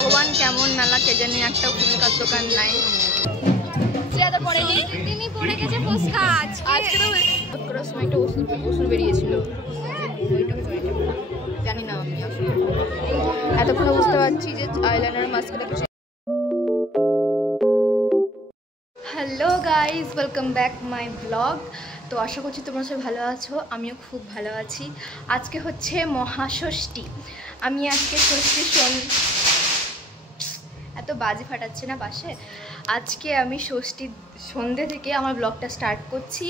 ভগবান কেমন মেলা কে জানি, একটা ফুচকার দোকান নাই। তিনি পড়ে গেছে ফুচকা। আজকে তো সময় একটা ওষুধ বেরিয়েছিল, জানি না আমি আসলে এতক্ষণে বুঝতে পারছি যে আইলাইনার মাস্কটা কিছু। Hello guys, welcome back my blog. তো আশা করছি তোমরা সবাই ভালো আছো, আমিও খুব ভালো আছি। আজকে হচ্ছে মহাষষ্ঠী। আমি আজকে ষষ্ঠী এত বাজি ফাটাচ্ছে না পাশে। আজকে আমি ষষ্ঠীর সন্ধ্যে থেকে আমার ব্লগটা স্টার্ট করছি,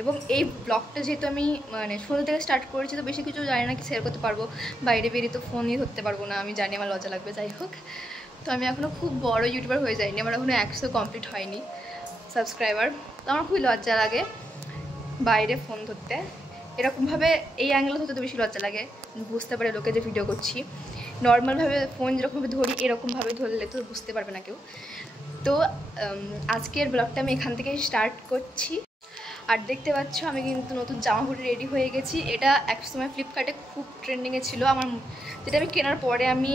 এবং এই ব্লগটা যেহেতু আমি মানে সন্ধ্যে থেকে স্টার্ট করেছি, তো বেশি কিছু জানি না কি শেয়ার করতে পারবো। বাইরে বেরিয়ে তো ফোনই ধরতে পারবো না, আমি জানি আমার লজ্জা লাগবে। যাই হোক, তো আমি এখনও খুব বড় ইউটিউবার হয়ে যাইনি, আমার এখনও 100 কমপ্লিট হয়নি সাবস্ক্রাইবার। তো আমার খুবই লজ্জা লাগে বাইরে ফোন ধরতে, এরকমভাবে এই অ্যাঙ্গেলে ধরতে তো বেশি লজ্জা লাগে। বুঝতে পারে লোকে যে ভিডিও করছি, নর্মালভাবে ফোন যেরকমভাবে ধরি এরকমভাবে ধরলে তো বুঝতে পারবে না কেউ। তো আজকের ব্লগটা আমি এখান থেকে স্টার্ট করছি। আর দেখতে পাচ্ছ আমি কিন্তু নতুন জামা পরে রেডি হয়ে গেছি। এটা এক সময় ফ্লিপকার্টে খুব ট্রেন্ডিংয়ে ছিল, আমার যেটা আমি কেনার পরে আমি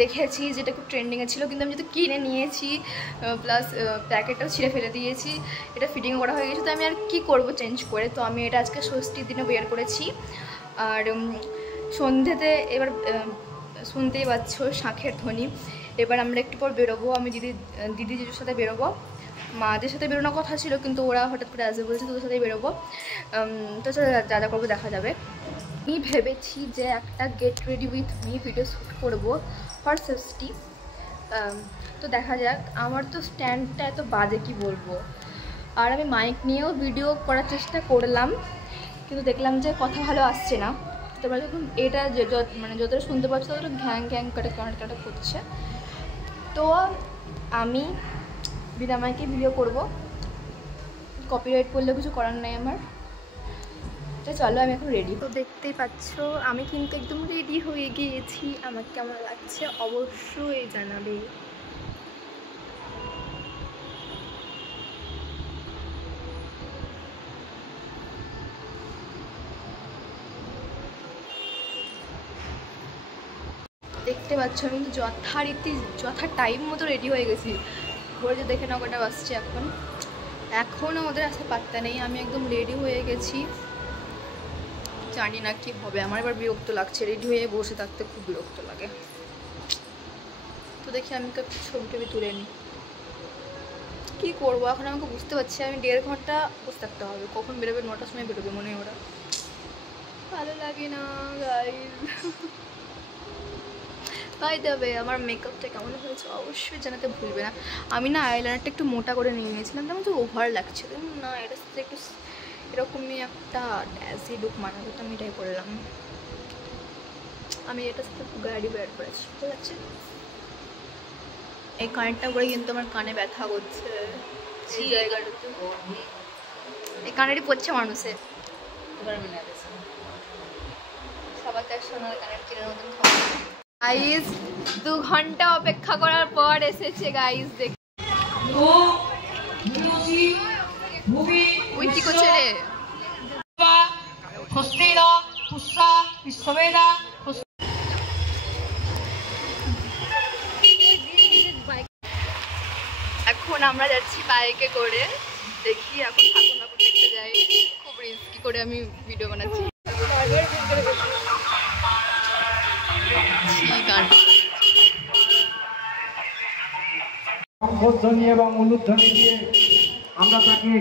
দেখেছি যেটা খুব ট্রেন্ডিংয়ে ছিল, কিন্তু আমি যেহেতু কিনে নিয়েছি প্লাস প্যাকেটটাও ছিঁড়ে ফেলে দিয়েছি, এটা ফিটিং করা হয়ে গেছে, তো আমি আর কি করব চেঞ্জ করে। তো আমি এটা আজকে ষষ্ঠীর দিনে বের করেছি। আর সন্ধ্যেতে এবার শুনতেই পাচ্ছ শাঁখের ধ্বনি। এবার আমরা একটু পর বেরোবো, আমি দিদি জিজুর সাথে বেরোবো। মাদের সাথে বেরোনোর কথা ছিল, কিন্তু ওরা হঠাৎ করে আসবে বলছে, তোদের সাথেই বেরোবো। তো যা যা করবো দেখা যাবে। আমি ভেবেছি যে একটা get ready with me video shoot করবো ফর ষষ্ঠী। তো দেখা যাক। আমার তো স্ট্যান্ডটা এত বাজে কি বলবো। আর আমি মাইক নিয়েও ভিডিও করার চেষ্টা করলাম, কিন্তু দেখলাম যে কথা ভালো আসছে না। তোমরা যখন এটা মানে যতটা শুনতে পাচ্ছ ততটা ঘ্যাং ঘ্যাং কাটা করছে। তো আমি বিনা মাইকে ভিডিও করব, কপিরাইট করলেও কিছু করার নাই আমার। তো চলো, আমি এখন রেডি। তো দেখতেই পাচ্ছ আমি কিন্তু একদম রেডি হয়ে গিয়েছি। আমার কেমন লাগছে অবশ্যই জানাবে। দেখতে পাচ্ছ আমি কিন্তু যথা টাইম মতো রেডি হয়ে গেছি। ঘরে যে দেখে না কটা বাসছে এখন আমাদের আসতে পাত্তা নেই। আমি একদম রেডি হয়ে গেছি, জানি না কি হবে। আমার এবার বিরক্ত লাগছে, রেডি হয়ে বসে থাকতে খুব বিরক্ত লাগে। তো দেখি আমি ছবি টবি তুলে নিই, কী করবো এখন আমাকে বুঝতে পারছি। আমি 1.5 ঘন্টা বসে থাকতে হবে। কখন বেরোবে? 9টার সময় বেরোবে মনে হয় ওরা। ভালো লাগে না গাইস। বাই দ্য ওয়ে, আমার মেকআপটা কেমন হয়েছে অবশ্যই জানাতে ভুলবে না। আমি না আইলাইনারটা একটু মোটা করে নিয়ে নিয়েছিলাম, তেমন তো ওভার লাগছে না। এটা সাথে একটু এরকমই একটা ড্যাসি লুক মানাবে, তো আমি এটাই করলাম। আমি এটার সাথে গাড়ি বের করেছি, ঠিক আছে। এই কানেরটা করে কিন্তু আমার কানে ব্যথা করছে, এই জায়গাটাতে। এই কানেরই পড়ছে মানুষের। সবার কাছে সোনার কানের কিনে নতুন খাবার। গাইস 2 ঘন্টা অপেক্ষা করার পর এসেছে গাইস। দেখ ওই কি করছে রে? এখন আমরা যাচ্ছি বাইকে করে। দেখি এখন ঠাকুর ঠাকুর দেখতে যাই। খুব রিস্কি করে আমি ভিডিও বানাচ্ছি। সম্বোধনী এবং অনুধ্বনি দিয়ে আমরা তাকে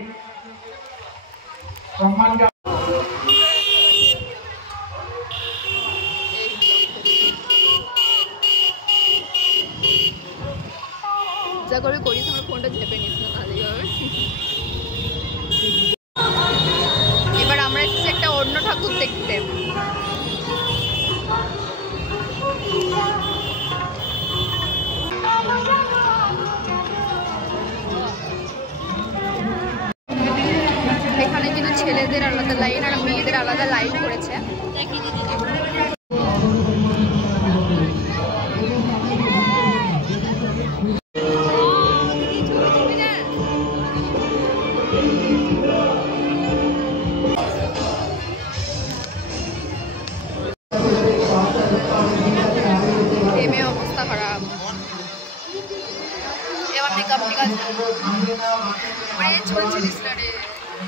সম্মান যা করবি করিস, আমার ফোনটা ঝেপে নিস না তাহলেই হবে। এবার আমরা এসেছি একটা অন্য ঠাকুর দেখতে। এখানে কিন্তু ছেলেদের আলাদা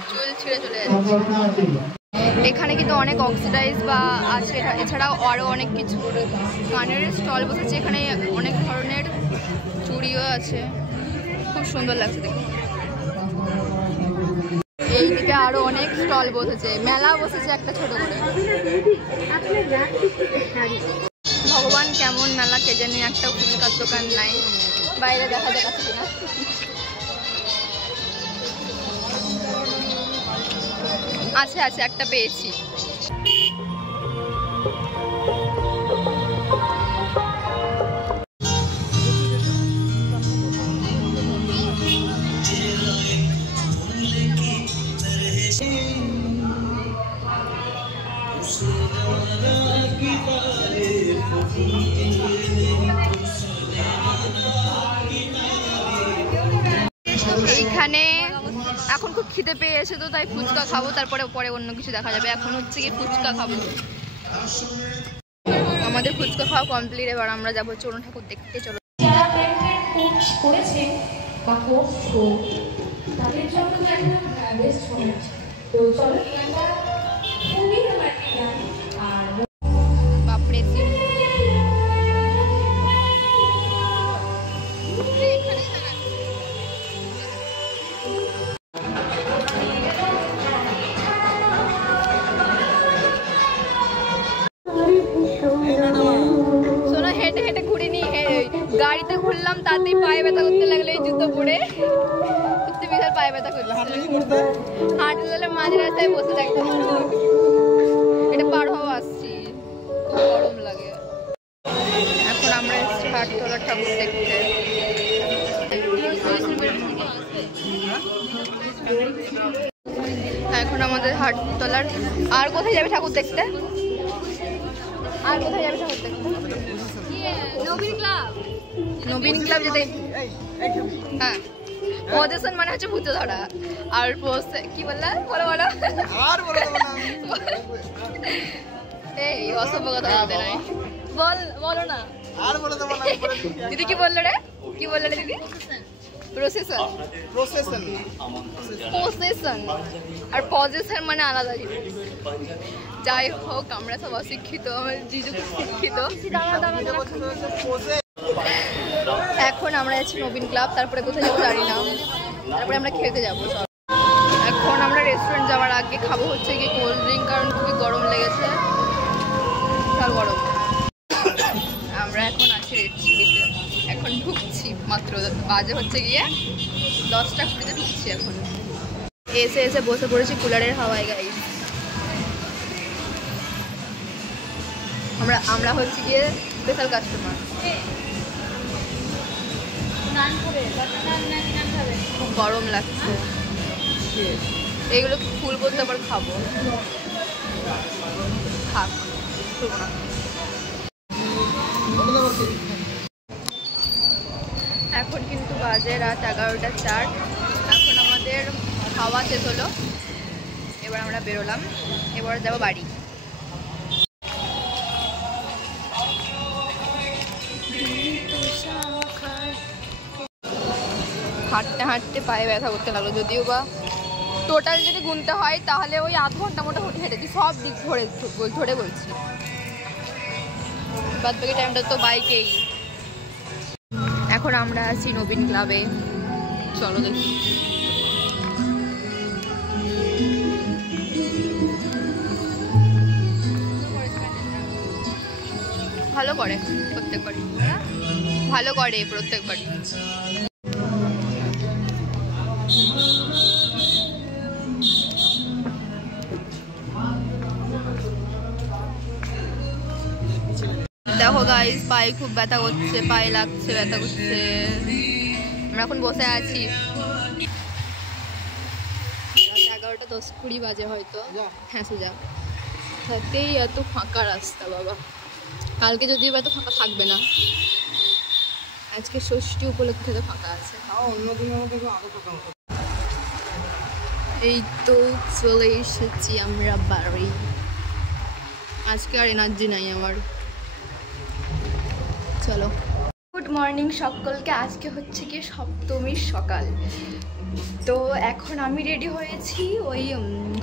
চুল ছিঁড়ে চলে যাচ্ছে। এখানে কিন্তু অনেক অক্সিডাইজ বা আছে, এছাড়াও আরও অনেক কিছু কানের স্টল বসেছে। এখানে অনেক ধরনের চুড়িও আছে, খুব সুন্দর লাগছে দেখুন। এইদিকে আরো অনেক স্টল বসেছে, মেলা বসেছে একটা ছোট করে। ভগবান কেমন মেলা কে জানি, একটা ফুচকার দোকান নাই, বাইরে দেখা যাচ্ছে কিনা। আছে আছে, একটা পেয়েছি। এইখানে এখন খুব খিদে পেয়েছে তো তাই ফুচকা খাবো, তারপরে পরে অন্য কিছু দেখা যাবে। এখন হচ্ছে কি ফুচকা খাবো। আমাদের ফুচকা খাওয়া কমপ্লিট, এবার আমরা যাবো চরণ ঠাকুর দেখতে। চলো বাপরে হেঁটে হেঁটে ঘুরিনি, গাড়িতে ঘুরলাম, তাতেই পায়ে ব্যথা করতে লাগলো এই জুতো পরে। সত্যি বিশাল পায়ে ব্যথা করছে। হাঁটলে মাঝ রাস্তায় বসে থাকতে, এটা পার হওয়া আসছি, খুব গরম লাগে। এখন আমরা এসেছি হাটতলার ঠাকুর দেখতে। এখন আমাদের হাটতলার, আর কোথায় যাবে ঠাকুর দেখতে? আর কোথায় যাবে ঠাকুর দেখতে? নবীন ক্লাব যেতে। হ্যাঁ, পজিশন মানে হচ্ছে ভূত ধরা। আর কি বললা, বলো বলো। এই অসভ্য কথা বলতে নাই, বলো না। দিদি কি বললো রে, কি বললো রে দিদি? প্রসেসন আর পজিশন মানে আলাদা জিনিস। যাই হোক, আমরা সব অশিক্ষিত, আমার জিজু শিক্ষিত। এখন আমরা যাচ্ছি নবীন ক্লাব, তারপরে কোথায় যাবো জানি না, তারপরে আমরা খেতে যাবো সব। এখন আমরা রেস্টুরেন্ট যাওয়ার আগে খাবো হচ্ছে কি কোল্ড ড্রিঙ্ক, কারণ খুবই গরম লেগেছে, বিশাল গরম। আমরা এখন আছি রেড চিলিতে, এখন ঢুকছি মাত্র, বাজে হচ্ছে গিয়ে 10টা 20-তে ঢুকছি। এখন এসে এসে বসে পড়েছি কুলারের হাওয়ায় গাইস। আমরা হচ্ছে গিয়ে স্পেশাল কাস্টমার। খুব গরম লাগছে, এইগুলো ফুল বলতে আবার খাবো, থাক শুরু না। এখন কিন্তু বাজে রাত 11টা 4। এখন আমাদের খাওয়া শেষ হলো, এবার আমরা বেরোলাম, এবার যাবো বাড়ি। হাঁটতে হাঁটতে পায়ে ব্যথা করতে লাগলো, যদিও বা টোটাল যদি গুনতে হয় তাহলে ওই আধ ঘন্টা মোটামুটি হেঁটেছি, সব দিক ধরে বলছি, বাদ বাকি টাইমটা তো বাইকেই। এখন আমরা আছি নবীন ক্লাবে, চলো দেখি। ভালো করে প্রত্যেকবারই, ভালো করে প্রত্যেকবারই। দেখো গাইস, পায়ে খুব ব্যথা করছে, পায়ে লাগছে, ব্যথা করছে। আমরা এখন বসে আছি, 11টা 10-20 বাজে হয়তো। হ্যাঁ সুজা, তাতেই এত ফাঁকা রাস্তা বাবা। কালকে যদিও এত ফাঁকা থাকবে না, আজকে ষষ্ঠী উপলক্ষে তো ফাঁকা আছে। এই তো চলে এসেছি আমরা বাড়ি। আজকে আর এনার্জি নাই আমার, চলো। গুড মর্নিং সকলকে। আজকে হচ্ছে কি সপ্তমীর সকাল। তো এখন আমি রেডি হয়েছি, ওই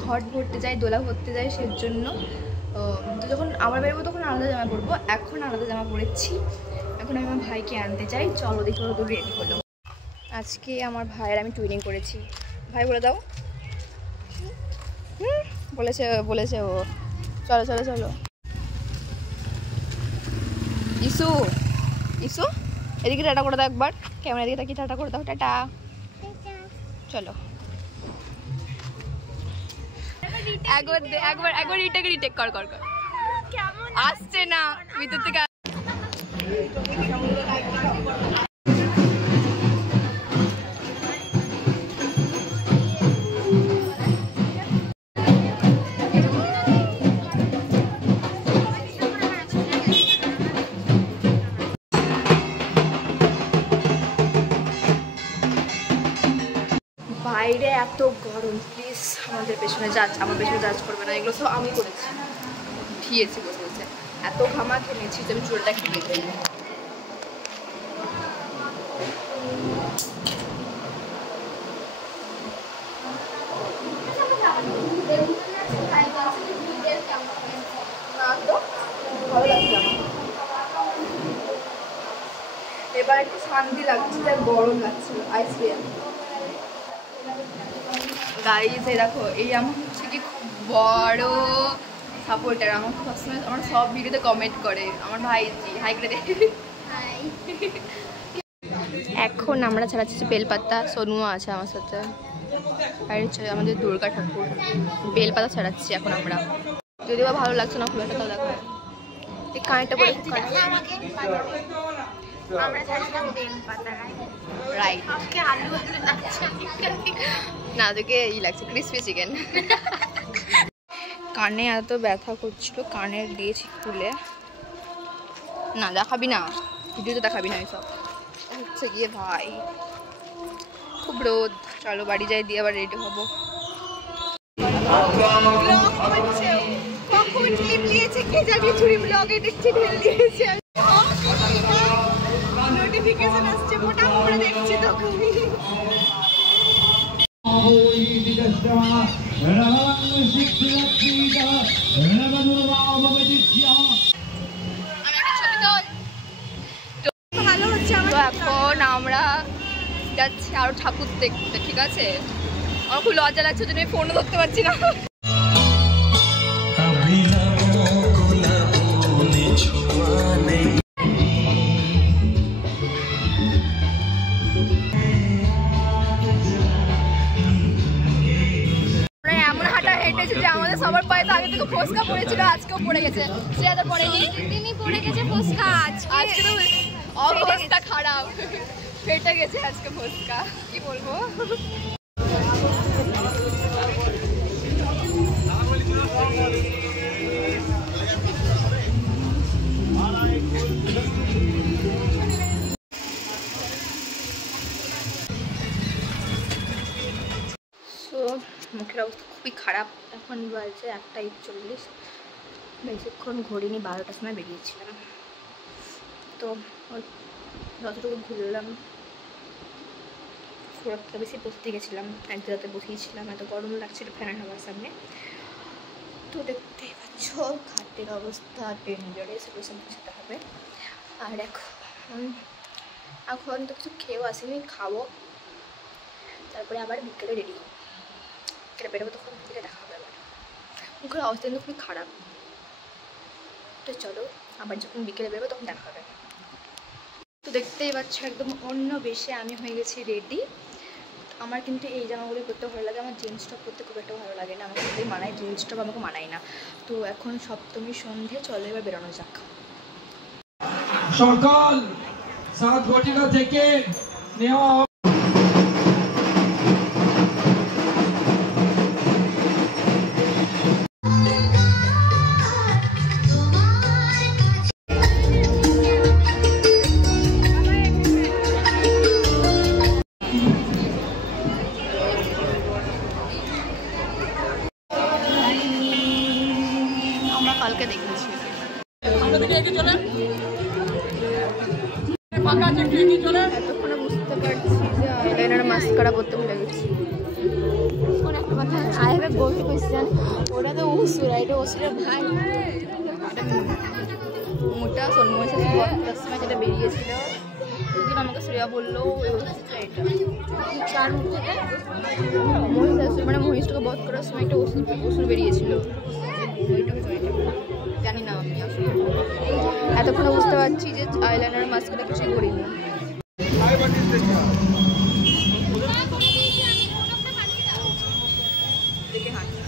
ঘট ভরতে যাই, দোলা ভরতে যাই, সেই জন্য। তো যখন আবার বেরোবো তখন আলাদা জামা পরবো, এখন আলাদা জামা পরেছি। এখন আমি আমার ভাইকে আনতে যাই, চলো দেখি ওরা তো রেডি হলো। আজকে আমার ভাইয়ের আমি টুইনিং করেছি। ভাই বলে দাও। বলেছে বলেছে ও। চলো চলো চলো। ইসু ইসু এদিকে টাটা করে দাও একবার, ক্যামেরা দিকে তাকিয়ে টাটা করে দাও। টাটা। চলো একবার একবার একবার রিটেক কর কর কর। আসছে না ভিতর থেকে। বাইরে এত গরম, প্লিজ আমার পেছনে জাজ করবে না, এগুলো সব আমি করেছি, উঠিয়েছি বসে বসে। এত ঘামা খেলেছি যে আমি চুলটা খেয়ে যাই। এবার একটু শান্তি লাগছে, যা গরম লাগছিল। আইসক্রিম গাইজ এই দেখো, এই আমার হচ্ছে কি খুব বড় সাপোর্টার। আমার সবসময় আমার সব ভিডিওতে কমেন্ট করে আমার ভাইজি। হাই করে দে। এখন আমরা ছাড়াচ্ছি বেলপাতা। সোনুও আছে আমার সাথে, আর হচ্ছে আমাদের দুর্গা ঠাকুর। বেলপাতা ছাড়াচ্ছি এখন আমরা। যদিও বা ভালো লাগছে না খুব একটা, তাও দেখো এই কানেরটা পরে রাইট না, তোকে ই লাগছে ক্রিসপি চিকেন। কানে এত ব্যথা করছিল, কানের দিয়েছি খুলে। না দেখাবি না, ভিডিওতে দেখাবি না এসব। হচ্ছে গিয়ে ভাই খুব রোদ। চলো বাড়ি যাই, দিয়ে আবার রেডি হবো। কখন ক্লিপ নিয়েছে কে জানি, চুরি ব্লগে দেখছি ঢেল দিয়েছে। নোটিফিকেশন আসছে, মোটা করে দেখছি তখন। ভালো হচ্ছে। তো এখন আমরা যাচ্ছি আরো ঠাকুর দেখতে, ঠিক আছে? আমার খুব লজ্জা লাগছে, জন্য আমি ফোনও ধরতে পারছি না। এমন হাঁটা হেঁটেছে যে আমাদের সবার পায়ে তো আগে থেকে ফোসকা পড়েছিল, আজকেও পড়ে গেছে। শ্রেয়া তো পড়েনি, তিনি পড়ে গেছে ফোসকা। আজকে তো অবস্থা খারাপ, ফেটে গেছে আজকে ফোসকা, কি বলবো। মুখের অবস্থা খুবই খারাপ। এখন বাজে 1:41, বেশিক্ষণ ঘুরিনি, 12টার সময় বেরিয়েছিলাম। তো যতটুকু ঘুরলাম, খুব একটা বেশি বসতে গেছিলাম, এক জায়গাতে বসিয়েছিলাম, এত গরম লাগছিল ফ্যানের হাওয়ার সামনে। তো দেখতেই পাচ্ছ খাটের অবস্থা ডেঞ্জারাস, এগুলো সব বুঝতে হবে। আর এখন তো কিছু খেয়েও আসিনি, খাবো, তারপরে আবার বিকেলে রেডি হবো। বিকেলে বেরোবো, তখন বিকেলে দেখা হবে। আবার মুখের অবস্থা কিন্তু খুবই খারাপ। তো চলো আবার যখন বিকেলে বেরোবো তখন দেখা হবে। তো দেখতেই পাচ্ছ একদম অন্য বেশে আমি হয়ে গেছি রেডি। আমার কিন্তু এই জামাগুলো পরতে ভালো লাগে, আমার জিন্স টপ পরতে খুব একটা ভালো লাগে না, আমাকে খুবই মানায়, জিন্স টপ আমাকে মানায় না। তো এখন সপ্তমী সন্ধে, চলো এবার বেরোনো যাক। সকাল 7 থেকে নেওয়া আমরা কালকে দেখেছি। এতক্ষণে বুঝতে পারছি যে আইলাইনার মাস্কারা করতে ভুলে গেছি। কোন একটা কথা, I have a gold question. ওটা তো উসুরা, এটা উসুরের ভাই মোটা সন্ময় শেষ সময় যেটা বেরিয়েছিল সেদিন আমাকে শ্রেয়া বললো এটা কার মুখ থেকে মহিষাসুর, মানে মহিষটাকে বধ করার সময় একটা অসুর বেরিয়েছিল, জানি না আমি আসলে। এতক্ষণে বুঝতে পারছি যে আইলাইনার মাস্কারা কিছুই করিনি। দেখে হাঁটা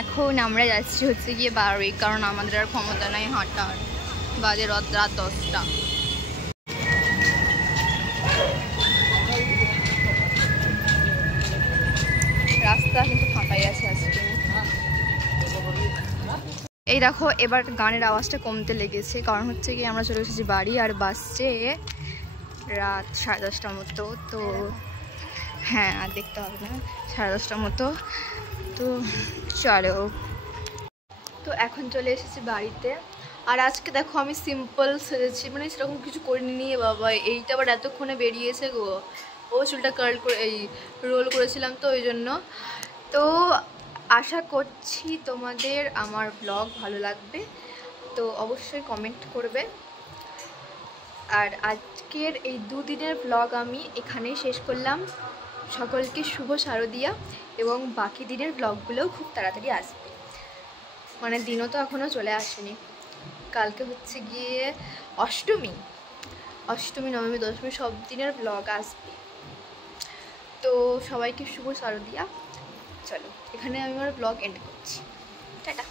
এখন আমরা যাচ্ছি হচ্ছে গিয়ে বারোই, কারণ আমাদের আর ক্ষমতা নাই হাঁটার। বাজে রাত 10টা। রাস্তা কিন্তু ফাঁকাই আছে আজকে। এই দেখো এবার গানের আওয়াজটা কমতে লেগেছে, কারণ হচ্ছে কি আমরা চলে এসেছি বাড়ি, আর বাসছে রাত 10:30টার মতো। তো হ্যাঁ, আর দেখতে হবে না, 10:30টার মতো। তো চলো, তো এখন চলে এসেছি বাড়িতে। আর আজকে দেখো আমি সিম্পল সেজেছি, মানে সেরকম কিছু করিনি নিয়ে বাবা। এইটা আবার এতক্ষণে বেরিয়েছে গো, ও চুলটা কার্ল করে এই রোল করেছিলাম তো ওই জন্য। তো আশা করছি তোমাদের আমার ব্লগ ভালো লাগবে, তো অবশ্যই কমেন্ট করবে। আর আজকের এই 2 দিনের ব্লগ আমি এখানেই শেষ করলাম। সকলকে শুভ শারদিয়া, এবং বাকি দিনের ব্লগগুলোও খুব তাড়াতাড়ি আসবে। মানে দিনও তো এখনও চলে আসেনি, কালকে হচ্ছে গিয়ে অষ্টমী, নবমী, দশমী সব দিনের ব্লগ আসবে। তো সবাইকে শুভ শারদিয়া। চলো এখানে আমি আমার ব্লগ এন্ড করছি, টাটা।